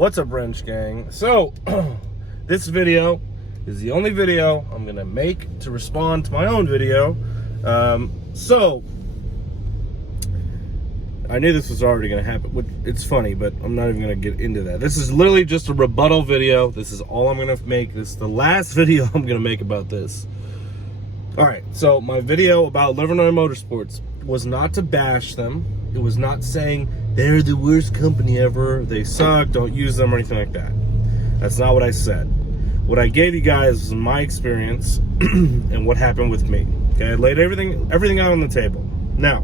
What's up, Wrench Gang? So, this video is the only video I'm gonna make to respond to my own video. So, I knew this was already gonna happen, which it's funny, but I'm not even gonna get into that. This is literally just a rebuttal video. This is all I'm gonna make. This is the last video I'm gonna make about this. Alright, so my video about Blvd Motorsports was not to bash them. It was not saying they're the worst company ever, they suck, don't use them, or anything like that. That's not what I said. What I gave you guys was my experience and what happened with me. Okay, I laid everything out on the table. Now,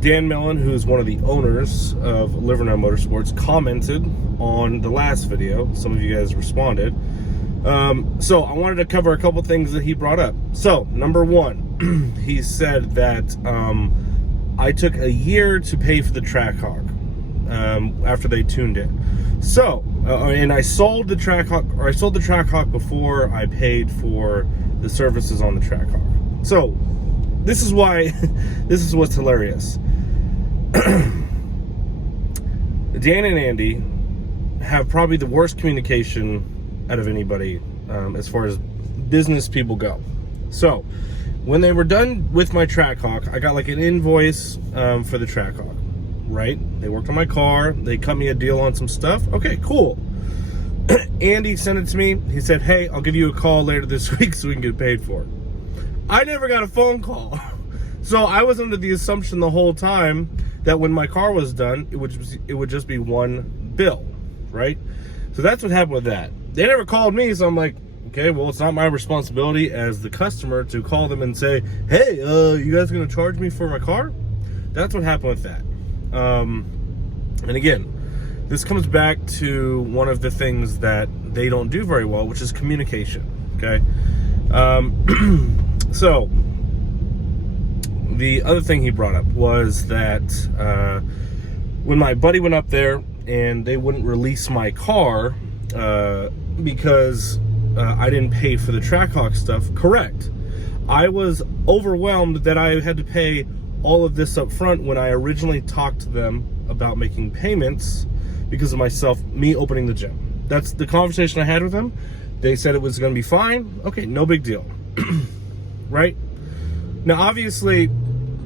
Dan Millen, who's one of the owners of Blvd Motorsports, commented on the last video. Some of you guys responded. So I wanted to cover a couple things that he brought up. So, number one, he said that I took a year to pay for the Trackhawk after they tuned it. So, and I sold the Trackhawk before I paid for the services on the Trackhawk. So, this is why, this is what's hilarious. Dan and Andy have probably the worst communication out of anybody as far as business people go. So, when they were done with my Trackhawk, I got like an invoice for the Trackhawk, right? They worked on my car, they cut me a deal on some stuff. Okay, cool. Andy sent it to me. He said, hey, I'll give you a call later this week so we can get paid for it. I never got a phone call. So I was under the assumption the whole time that when my car was done, it would just be one bill, right? So that's what happened with that. They never called me, so I'm like, okay, well, it's not my responsibility as the customer to call them and say, hey, you guys gonna charge me for my car? That's what happened with that. And again, this comes back to one of the things that they don't do very well, which is communication, okay? So, the other thing he brought up was that when my buddy went up there and they wouldn't release my car because I didn't pay for the Trackhawk stuff. Correct. I was overwhelmed that I had to pay all of this up front when I originally talked to them about making payments because of me opening the gym. That's the conversation I had with them. They said it was going to be fine. Okay, no big deal. Right? Now, obviously,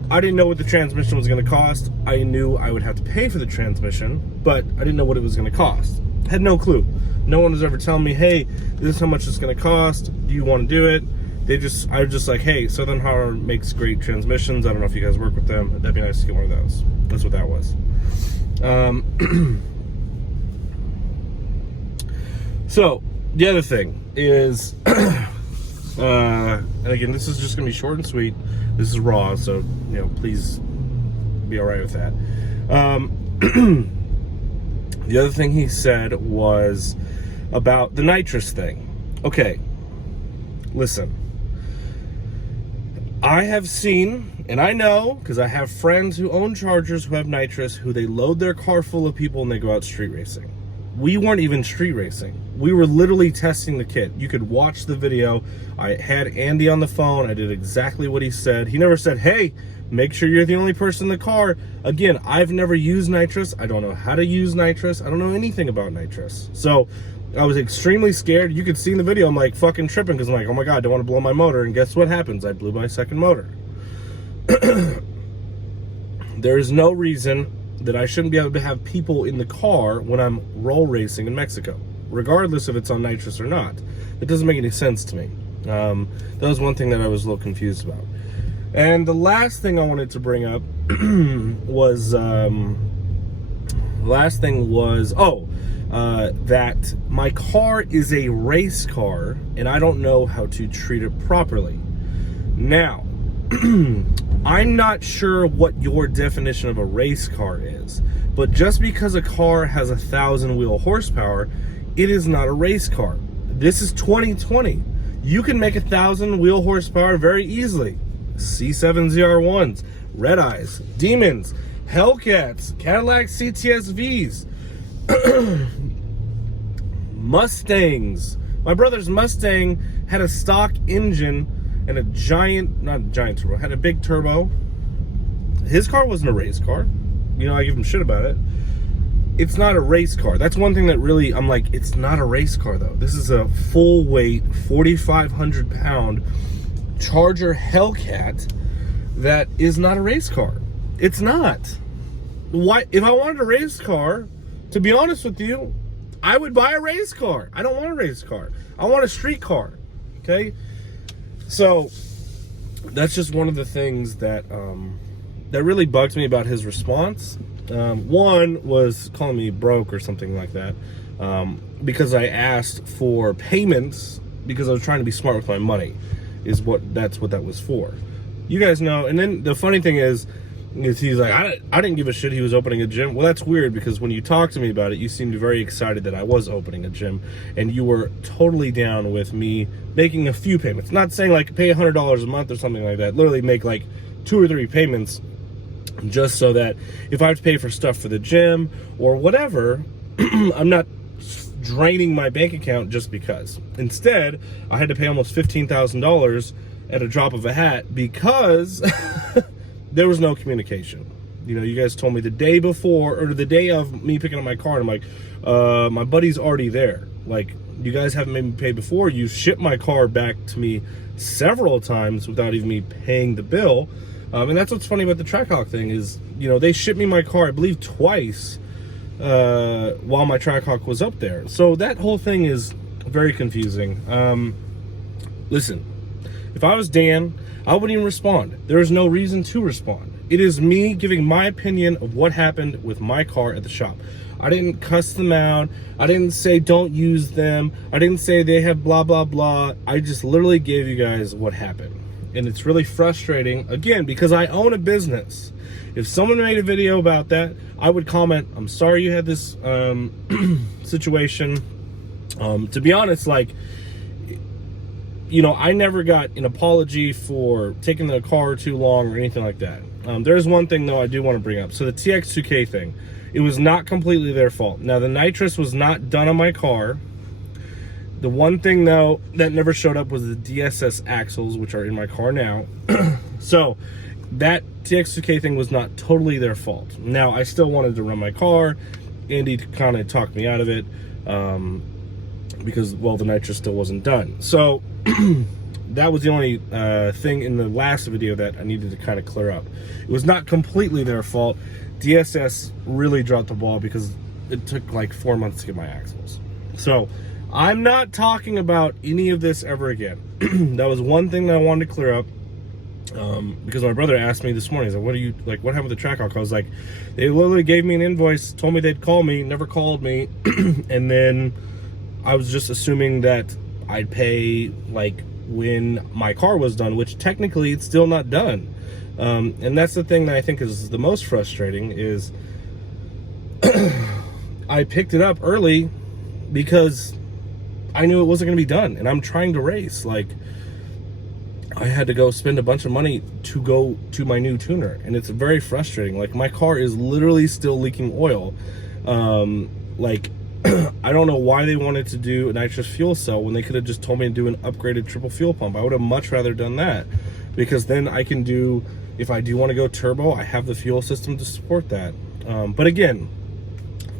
I didn't know what the transmission was going to cost. I knew I would have to pay for the transmission, but I didn't know what it was going to cost. Had no clue. No one was ever telling me, hey, this is how much it's going to cost. Do you want to do it? I was just like, hey, Southern Power makes great transmissions. I don't know if you guys work with them. That'd be nice to get one of those. That's what that was. So, the other thing is, and again, this is just going to be short and sweet. This is raw, so, you know, please be all right with that. The other thing he said was about the nitrous thing. Okay, listen. I have seen, and I know, because I have friends who own Chargers who have nitrous, who they load their car full of people and they go out street racing. We weren't even street racing. We were literally testing the kit. You could watch the video. I had Andy on the phone. I did exactly what he said. He never said, hey, make sure you're the only person in the car. Again, I've never used nitrous. I don't know how to use nitrous. I don't know anything about nitrous. So I was extremely scared. You could see in the video, I'm like fucking tripping because I'm like, oh my God, I don't want to blow my motor. And guess what happens? I blew my second motor. There is no reason that I shouldn't be able to have people in the car when I'm roll racing in Mexico, regardless if it's on nitrous or not. It doesn't make any sense to me. That was one thing that I was a little confused about. And the last thing I wanted to bring up was, that my car is a race car and I don't know how to treat it properly. Now, I'm not sure what your definition of a race car is, but just because a car has 1,000 wheel horsepower, it is not a race car. This is 2020. You can make 1,000 wheel horsepower very easily. C7 ZR1s, Red Eyes, Demons, Hellcats, Cadillac CTS-Vs, Mustangs. My brother's Mustang had a stock engine and a had a big turbo. His car wasn't a race car. You know, I give him shit about it. it's not a race car. That's one thing that really, I'm like, it's not a race car though. This is a full weight, 4,500 pound Charger Hellcat that is not a race car. It's not. Why? If I wanted a race car, to be honest with you, I would buy a race car. I don't want a race car. I want a street car. Okay? So that's just one of the things that that really bugged me about his response. One was calling me broke or something like that, because I asked for payments because I was trying to be smart with my money. That's what that was for. You guys know. And then the funny thing is he's like, I didn't give a shit he was opening a gym. Well, that's weird, because when you talked to me about it, you seemed very excited that I was opening a gym, and you were totally down with me making a few payments. Not saying like pay $100 a month or something like that. Literally make like 2 or 3 payments, just so that if I have to pay for stuff for the gym or whatever, I'm not draining my bank account just because. Instead, I had to pay almost $15,000 at a drop of a hat because there was no communication. You know, you guys told me the day before, or the day of me picking up my car, and I'm like, my buddy's already there. Like, you guys haven't made me pay before. You shipped my car back to me several times without even me paying the bill. And that's what's funny about the Trackhawk thing is, you know, they shipped me my car, I believe, twice while my Trackhawk was up there. So that whole thing is very confusing. Listen, if I was Dan, I wouldn't even respond. There is no reason to respond. It is me giving my opinion of what happened with my car at the shop. I didn't cuss them out. I didn't say don't use them. I didn't say they have blah, blah, blah. I just literally gave you guys what happened. And it's really frustrating, again, because I own a business. If someone made a video about that, I would comment, I'm sorry you had this situation. To be honest, like, you know, I never got an apology for taking the car too long or anything like that. There's one thing, though, I do want to bring up. So the TX2K thing, it was not completely their fault. Now, the nitrous was not done on my car. The one thing, though, that never showed up was the DSS axles, which are in my car now. So that TX2K thing was not totally their fault. Now, I still wanted to run my car. Andy kind of talked me out of it because, well, the nitrous still wasn't done. So that was the only thing in the last video that I needed to kind of clear up. It was not completely their fault. DSS really dropped the ball because it took like 4 months to get my axles. So I'm not talking about any of this ever again. That was one thing that I wanted to clear up, because my brother asked me this morning, he's like, what happened with the Trackhawk? I was like, they literally gave me an invoice, told me they'd call me, never called me, and then I was just assuming that I'd pay like when my car was done, which technically it's still not done. And that's the thing that I think is the most frustrating is I picked it up early because I knew it wasn't going to be done, and I'm trying to race. Like, I had to go spend a bunch of money to go to my new tuner, and it's very frustrating. Like, my car is literally still leaking oil. Like, I don't know why they wanted to do a nitrous fuel cell when they could have just told me to do an upgraded triple fuel pump. I would have much rather done that, because then I can do, if I do want to go turbo, I have the fuel system to support that. But again,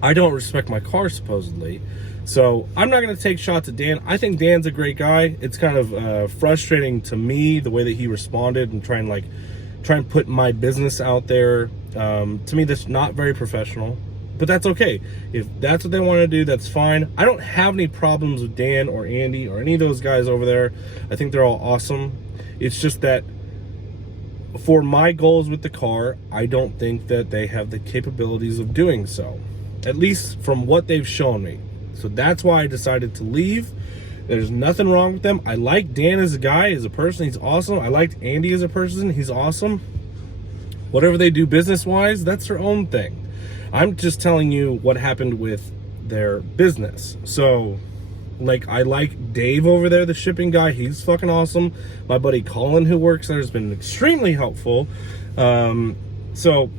I don't respect my car, supposedly. So I'm not going to take shots at Dan. I think Dan's a great guy. It's kind of frustrating to me the way that he responded and try and put my business out there. To me, that's not very professional, but that's okay. If that's what they want to do, that's fine. I don't have any problems with Dan or Andy or any of those guys over there. I think they're all awesome. It's just that for my goals with the car, I don't think that they have the capabilities of doing so, at least from what they've shown me. So that's why I decided to leave. There's nothing wrong with them. I like Dan as a guy, as a person. He's awesome. I liked Andy as a person. He's awesome. Whatever they do business-wise, that's their own thing. I'm just telling you what happened with their business. So, like, I like Dave over there, the shipping guy. He's fucking awesome. My buddy Colin, who works there, has been extremely helpful. So,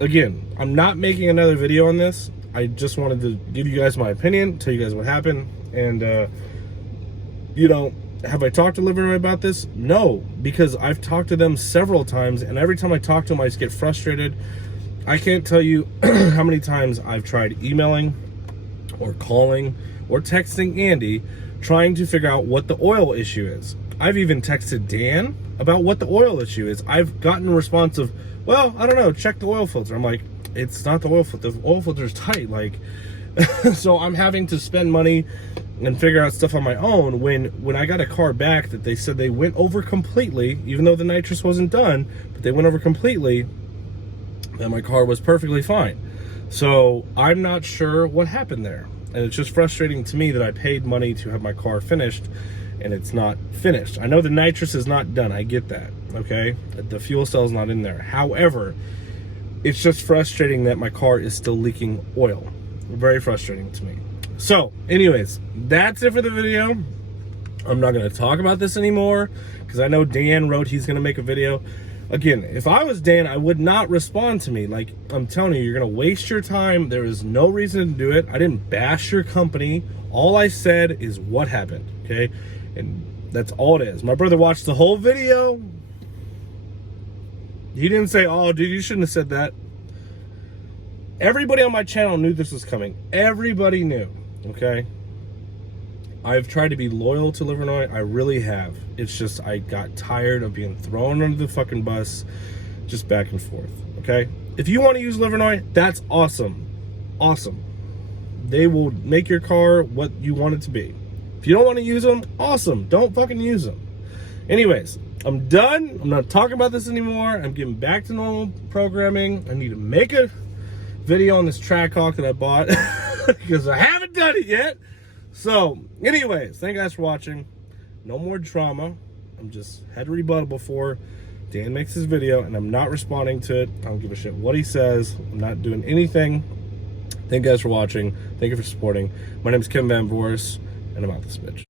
again, I'm not making another video on this. I just wanted to give you guys my opinion, tell you guys what happened, and, you know, have I talked to Livernois about this? No, because I've talked to them several times, and every time I talk to them, I just get frustrated, I can't tell you how many times I've tried emailing or calling or texting Andy trying to figure out what the oil issue is. I've even texted Dan about what the oil issue is. I've gotten a response of, well, I don't know, check the oil filter. I'm like, it's not the oil filter. The oil filter is tight. Like, so I'm having to spend money and figure out stuff on my own when I got a car back that they said they went over completely, even though the nitrous wasn't done, but they went over completely, and my car was perfectly fine. So I'm not sure what happened there. And it's just frustrating to me that I paid money to have my car finished and it's not finished. I know the nitrous is not done. I get that, okay? The fuel cell is not in there. However, it's just frustrating that my car is still leaking oil. Very frustrating to me. So, anyways, that's it for the video. I'm not going to talk about this anymore because I know Dan wrote he's going to make a video. Again, if I was Dan, I would not respond to me. Like, I'm telling you, you're going to waste your time. There is no reason to do it. I didn't bash your company. All I said is what happened, okay? And that's all it is. My brother watched the whole video. He didn't say, oh, dude, you shouldn't have said that. Everybody on my channel knew this was coming. Everybody knew, okay? I've tried to be loyal to Livernois. I really have. It's just I got tired of being thrown under the fucking bus just back and forth, okay? If you want to use Livernois, that's awesome. Awesome. They will make your car what you want it to be. If you don't want to use them, awesome. Don't fucking use them. Anyways, I'm done. I'm not talking about this anymore. I'm getting back to normal programming. I need to make a video on this Trackhawk that I bought because I haven't done it yet. So, anyways, thank you guys for watching. No more drama. I'm just had a rebuttal before Dan makes his video, and I'm not responding to it. I don't give a shit what he says. I'm not doing anything. Thank you guys for watching. Thank you for supporting. My name is Kim Van Voors, and I'm out this bitch.